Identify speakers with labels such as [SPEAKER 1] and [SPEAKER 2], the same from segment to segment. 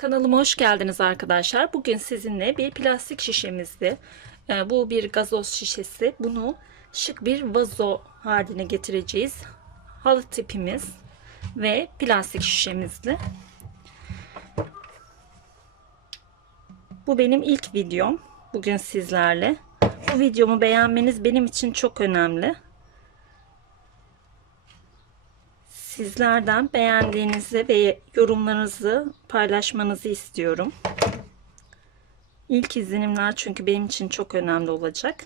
[SPEAKER 1] Kanalıma hoş geldiniz arkadaşlar. Bugün sizinle bir plastik şişemizdi. Ee, Bu bir gazoz şişesi. Bunu şık bir vazo haline getireceğiz. Halı tipimiz ve plastik şişemizdi. Bu benim ilk videom. Bugün sizlerle. Bu videomu beğenmeniz benim için çok önemli. Sizlerden beğendiğinizi ve yorumlarınızı paylaşmanızı istiyorum. İlk izlenimler çünkü benim için çok önemli olacak.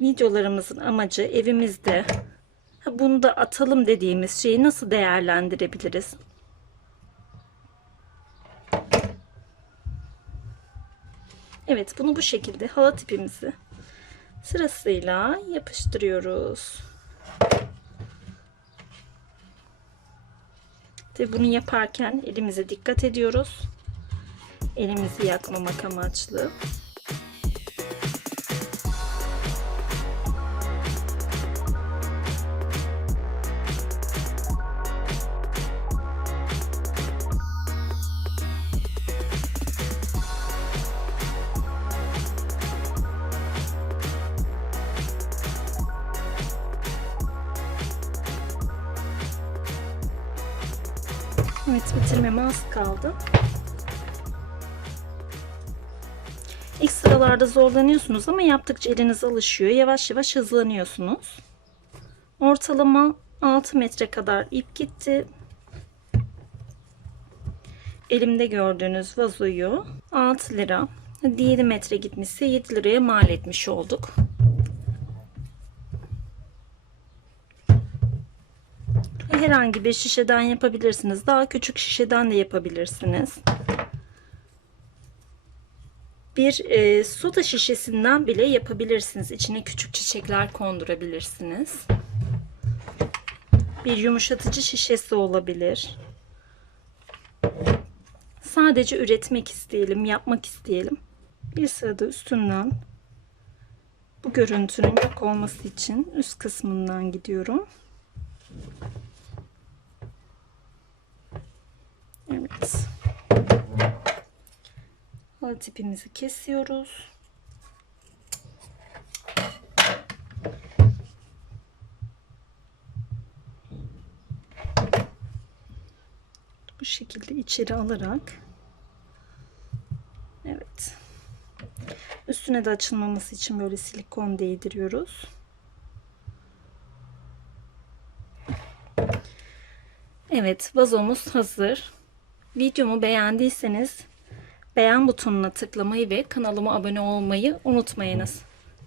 [SPEAKER 1] Videolarımızın amacı evimizde "Ha, bunu da atalım dediğimiz şeyi nasıl değerlendirebiliriz? Evet bunu bu şekilde halat tipimizi sırasıyla yapıştırıyoruz. Tabi bunu yaparken elimize dikkat ediyoruz. Elimizi yakmamak amaçlı. Evet bitirmeme az kaldı. İlk sıralarda zorlanıyorsunuz ama yaptıkça eliniz alışıyor. Yavaş yavaş hızlanıyorsunuz. Ortalama 6 metre kadar ip gitti. Elimde gördüğünüz vazoyu 6 lira. 7 metre gitmişse 7 liraya mal etmiş olduk. Herhangi bir şişeden yapabilirsiniz. Daha küçük şişeden de yapabilirsiniz. Bir e, soda şişesinden bile yapabilirsiniz. İçine küçük çiçekler kondurabilirsiniz. Bir yumuşatıcı şişesi olabilir. Sadece üretmek isteyelim, yapmak isteyelim. Bir sırada üstünden bu görüntünün yok olması için üst kısmından gidiyorum. Evet. Halı tipimizi kesiyoruz. Bu şekilde içeri alarak Evet. Üstüne de açılmaması için böyle silikon değdiriyoruz. Evet, vazomuz hazır. Videomu beğendiyseniz beğen butonuna tıklamayı ve kanalıma abone olmayı unutmayınız.